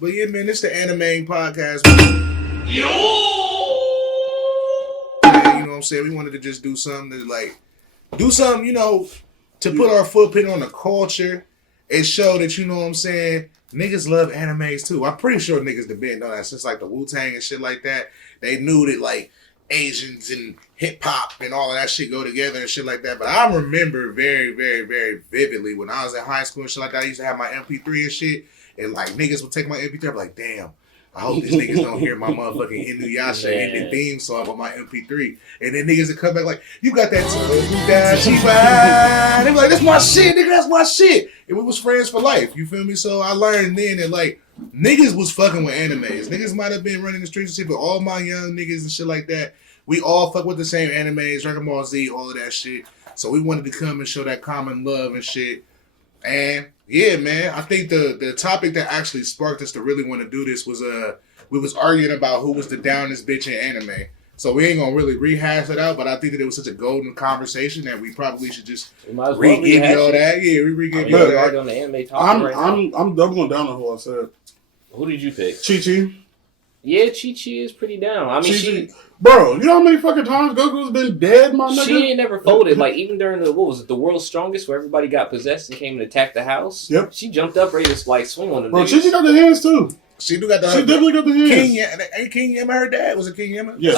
But yeah, man, it's the Animang podcast. Yo! Yeah, you know what I'm saying? We wanted to just do something, you know, to put our footprint on the culture and show that, you know what I'm saying, niggas love animes too. I'm pretty sure niggas have been on that since like the Wu-Tang and shit like that. They knew that like Asians and hip hop and all of that shit go together and shit like that. But I remember very, very, very vividly when I was in high school and shit like that, I used to have my MP3 and shit. And like niggas would take my MP3, I'm like, damn, I hope these niggas don't hear my motherfucking Inuyasha ending theme song on my MP3. And then niggas would come back like, you got that Chiba. They be like, that's my shit, nigga, that's my shit. And we was friends for life, you feel me? So I learned then that like, niggas was fucking with animes. Niggas might have been running the streets and shit, but all my young niggas and shit like that, we all fuck with the same animes, Dragon Ball Z, all of that shit. So we wanted to come and show that common love and shit. And yeah, man, I think the topic that actually sparked us to really want to do this was we was arguing about who was the downest bitch in anime. So we ain't gonna really rehash it out, but I think that it was such a golden conversation that we probably should just re-give you all that. Yeah, we re-give you all that. On the anime topic I'm doubling down on who I said. Who did you pick? Chi-Chi. Yeah, Chi-Chi is pretty down. I mean, bro, you know how many fucking times Goku's been dead, my nigga? She ain't never folded. Like, even during the World's Strongest, where everybody got possessed and came and attacked the house. Yep. She jumped up ready to, like, swing on them. Bro, Chi-Chi got the hands, too. She definitely got the hands. King Yama her dad? Was it King Yama? Yes.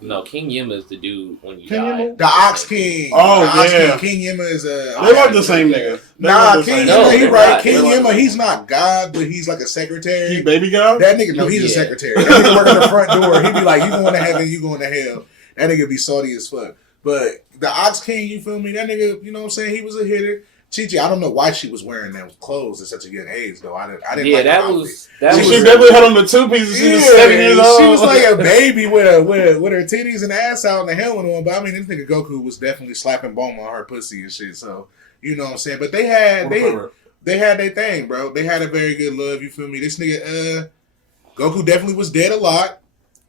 No. King Yama is the dude when you die. The Ox King. Oh, yeah. King Yama is They like the same nigga. Nah, King Yama, he right. King Yama, he's not God, but he's like a secretary. He baby God? That nigga, no, he's a secretary. That nigga work at the front door. He be like, you going to heaven, you going to hell. That nigga be salty as fuck. But the Ox King, you feel me? That nigga, you know what I'm saying? He was a hitter. Chi-Chi, I don't know why she was wearing them clothes at such a young age, though. I didn't like that was she definitely had on the two pieces. She was 7 years old. She was like a baby with her titties and ass out and the helmet on. But I mean, this nigga Goku was definitely slapping Bulma on her pussy and shit. So you know what I'm saying. But they had their thing, bro. They had a very good love. You feel me? This nigga Goku definitely was dead a lot.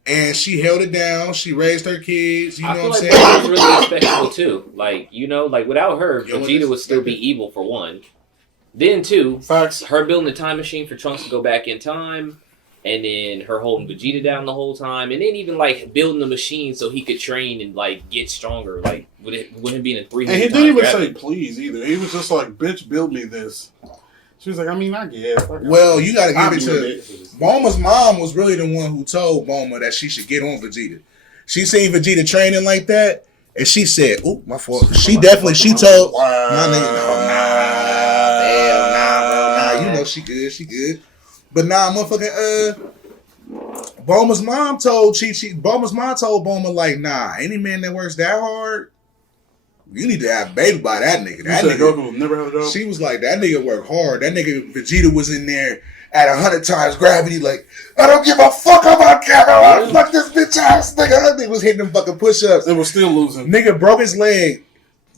And she held it down. She raised her kids. You know what I'm saying? She was really respectful too. Like, you know, like without her, Vegeta would still be evil for one. Then two, facts. Her building a time machine for Trunks to go back in time, and then her holding Vegeta down the whole time, and then even like building the machine so he could train and like get stronger. Like with him being in 300. And he didn't even say please either. He was just like, "Bitch, build me this." She was like, I mean, I guess. Well, you got to give it to Bulma's mom was really the one who told Bulma that she should get on Vegeta. She seen Vegeta training like that, and she said, "Ooh, my fault." She told my nigga, nah, you know she good. But nah, motherfucking Bulma's mom told Bulma like, nah, any man that works that hard, you need to have a baby by that nigga. That nigga Goku never had a dog. She was like, that nigga worked hard. That nigga Vegeta was in there at 100 times gravity. Like, I don't give a fuck about Kakarot. Fuck this bitch ass nigga. That nigga was hitting them fucking push-ups. It was still losing. Nigga broke his leg.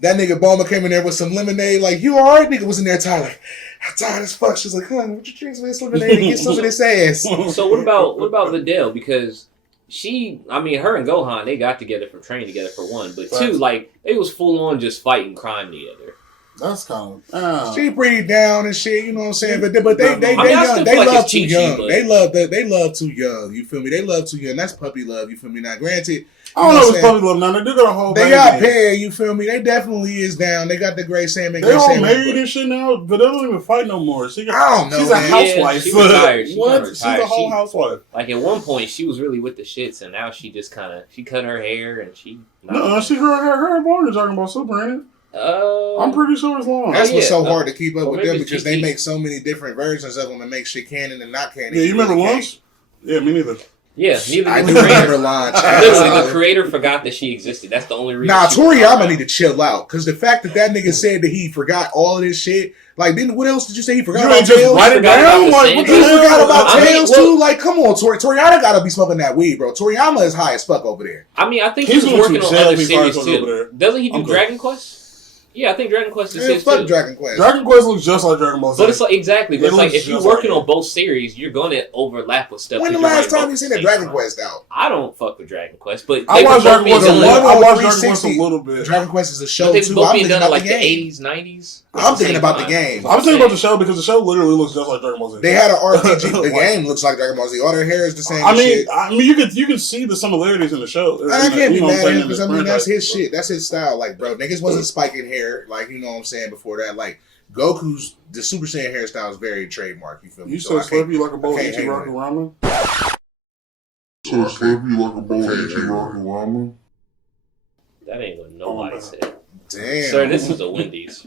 That nigga Bulma came in there with some lemonade. Like, you alright? Nigga was in there tired. Like, I'm tired as fuck. She's like, honey, what you drink some of this lemonade and get some of this ass? So what about Videl? Because her and Gohan, they got together for training together for one, but two, like, they was full on just fighting crime together. That's kind of she pretty down and shit, you know what I'm saying? But they young. They love too young. They love too young. You feel me? They love too young. That's puppy love. You feel me? Now, granted, I don't know if it's puppy love. Now they do got a whole. They got pair. You feel me? They definitely is down. They got the Great Saiyaman. They all married and shit now, but they don't even fight no more. I don't know. She's a housewife. She retired. She's a whole housewife. Like at one point, she was really with the shits, and now she just kind of cut her hair and she. No, she her and Barney talking about Super, ain't it? I'm pretty sure it's long. That's what's so hard to keep up with them because they make so many different versions of them and make shit canon and not canon. Yeah, you remember Launch? Yeah, me neither. Yeah, neither I do remember Launch. Literally, the creator forgot that she existed. That's the only reason. Nah, Toriyama need to chill out because the fact that nigga said that he forgot all of this shit. Like, what else did you say he forgot about Tails? Write it down. Like, what the hell? He forgot about Tails too. Like, come on, Toriyama gotta be smoking that weed, bro. Toriyama is high as fuck over there. I mean, I think he's working on other series too. Doesn't he do Dragon Quest? Yeah, I think Dragon Quest is Man, his fuck too. Dragon Quest. Dragon Quest looks just like Dragon Ball Z. But it's like exactly. But It it's like looks if you're just working like on both series, you're gonna overlap with stuff. When the 'cause you're last running time both you seen at a the Dragon same Quest out? I don't fuck with Dragon Quest, but I they watched were both Dragon being Quest done a like, little. I watched Dragon 360. Quest a little bit. Dragon Quest is a but show they too. both I'm being thinking done in about like the the game. 80s, 90s. I'm thinking about the game. I'm thinking about the show because the show literally looks just like Dragon Ball Z. They had an RPG. The Like- game looks like Dragon Ball Z. All their hair is the same. I shit. mean, you can see the similarities in the show. And I can't be You know what I'm mad at saying, him in because the I mean that's his franchise. shit. That's his style. Like, bro, niggas wasn't spiking hair. Like, you know what I'm saying. Before that, like Goku's the Super Saiyan hairstyle is very trademark. You feel me? You So I said slap can't- you like a bowl of I can't hate Ichiraku on ramen. So slap you like a bowl of Ichiraku ramen. That ain't what nobody Oh, said. Damn. Sir, this is a Wendy's.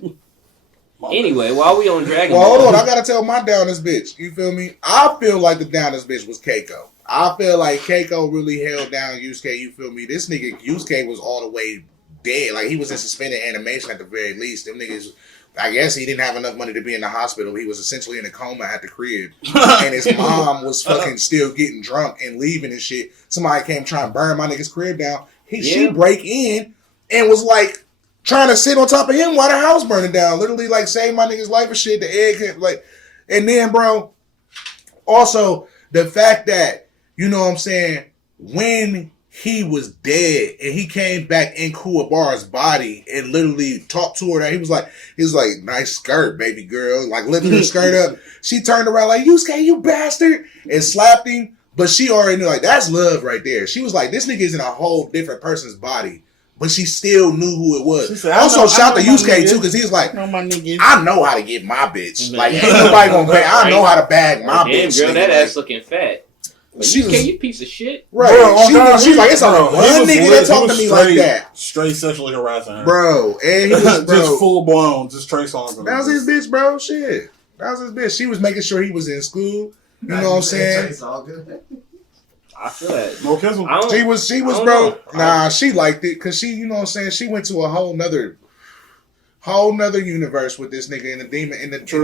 Anyway, while we on Dragon Well, Ball, hold on. I gotta tell my Downest bitch. You feel me? I feel like the Downest bitch was Keiko. I feel like Keiko really held down Yusuke. You feel me? This nigga Yusuke was all the way dead. Like he was in suspended animation at the very least. Them niggas. I guess he didn't have enough money to be in the hospital. He was essentially in a coma at the crib. And his mom was fucking still getting drunk and leaving and shit. Somebody came trying to burn my nigga's crib down. She break in and was like trying to sit on top of him while the house burning down. Literally like saved my nigga's life and shit. The egg like, and then bro, also the fact that, you know what I'm saying, when he was dead and he came back in Kuwabara's body and literally talked to her, that he was like, nice skirt, baby girl. Like lifted her skirt up. She turned around like, Yusuke, you bastard, and slapped him. But she already knew, like, that's love right there. She was like, this nigga is in a whole different person's body. But she still knew who it was. Said, Also, shout to my Yusuke niggas. too, because he's like, I know my niggas. I know how to get my bitch. Man. Like, ain't nobody gonna pay. I know how to bag my damn bitch. girl, nigga. that Like, ass looking fat. But She you was- can't, you piece of shit. right. Bro, She's like, it's only bro, he one was nigga lit. that He talked was to me like straight- that. Straight sexually harassing her. Bro. And he was, just bro. full blown, just Trey Songz. That was his bitch, bro. Shit. That was his bitch. She was making sure he was in school. You know what I'm saying? It's all good. I feel that. No Kissel. I don't, She was, I don't bro. know. Nah, she liked it because she, you know what I'm saying. She went to a whole nother universe with this nigga in the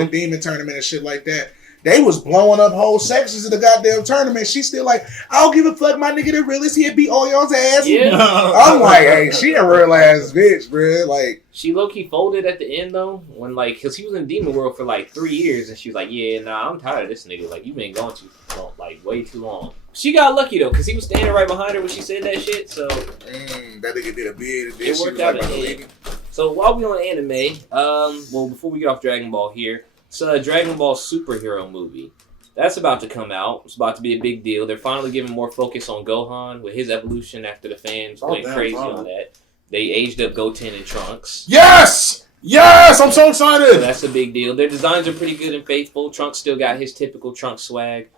demon tournament and shit like that. They was blowing up whole sections of the goddamn tournament. She still like, I don't give a fuck. My nigga the realest. He'd beat all y'all's ass. Yeah. I'm like, hey, she a real ass bitch, bro. Like, She low-key folded at the end, though, when, like, because he was in Demon World for, like, 3 years, and she was like, yeah, nah, I'm tired of this nigga. Like, you been going too long, like, way too long. She got lucky, though, because he was standing right behind her when she said that shit, so... that nigga did a bid. And then It she worked was out like, in the "Bro, end." So, while we on anime, well, before we get off Dragon Ball here, it's a Dragon Ball superhero movie. That's about to come out. It's about to be a big deal. They're finally giving more focus on Gohan with his evolution after the fans went damn, crazy finally. on that. They aged up Goten and Trunks. Yes! Yes! I'm so So excited! that's a big deal. Their designs are pretty good and faithful. Trunks still got his typical Trunks swag.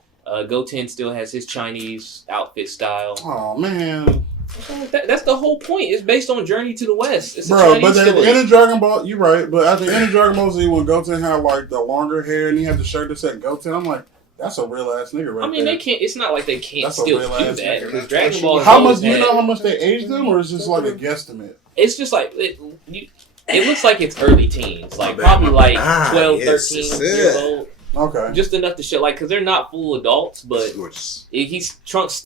Goten still has his Chinese outfit style. Oh, man. That's the whole point. It's based on Journey to the West. It's a Bro, Chinese but at the story. end of Dragon Ball, you're right, but at the end of Dragon Ball Z, when Goten had, like, the longer hair and he had the shirt that said Goten, I'm like, that's a real-ass nigga right I mean, there. they can't. It's not like they can't That's a still do real ass that nigga. because Dragon Ball. has How always much, do you had- know how much they aged them, or is it just like a guesstimate? It's just like it looks like it's early teens, like My bad, probably my like bad. 12, Yes, 13 yes, years yes. old. Okay. Just enough to show, like, because they're not full adults, but gorgeous. he's Trunks